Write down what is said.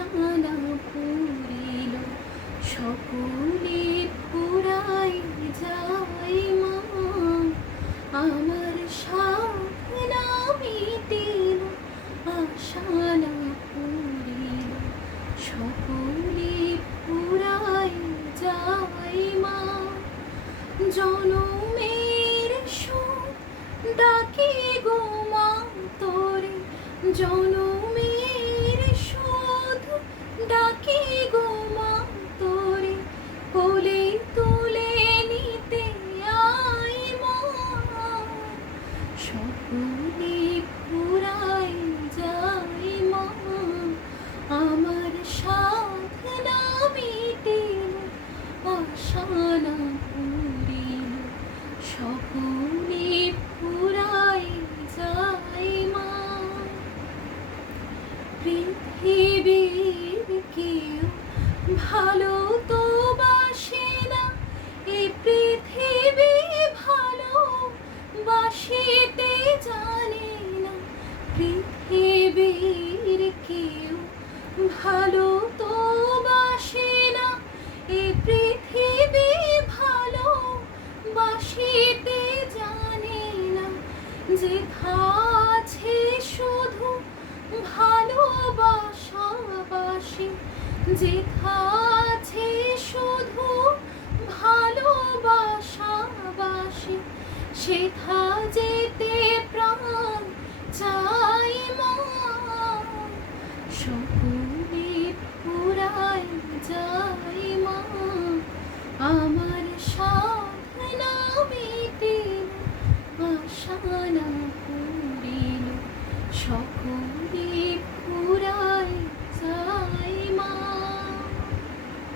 আশানা পুরিল সকলে পুরাই যায় মা আমার সাধনা মিটিল আশানা পুরিল সকলে পুরাই যায় মা জনমের সুখ ডাকি গো মা তোরে জনমের সুখ ডাকি গো মা তোরে কোলে তুলে নিতে আয় মা সকলে পুরাই যায় মা আমার সাধনা মিটিল আশানা পুরিল সকলে পুরাই যায় মা পৃথিবীর কেউ ভালো তো বাসে না এই পৃথিবী ভালো বাসিতে জানে না পৃথিবীর কেউ ভালো তো বাসে না এই পৃথিবী ভালো বাসিতে জানে না যেথা আছে শুধু ভালোবাসাবাসি যেথা আছে শুধু ভালোবাসাবাসি সেথা যেতে প্রাণ চাই মা সকলে পুরাই যায় মা আমার সাধনা মিটিল আশানা পুরিল সকলে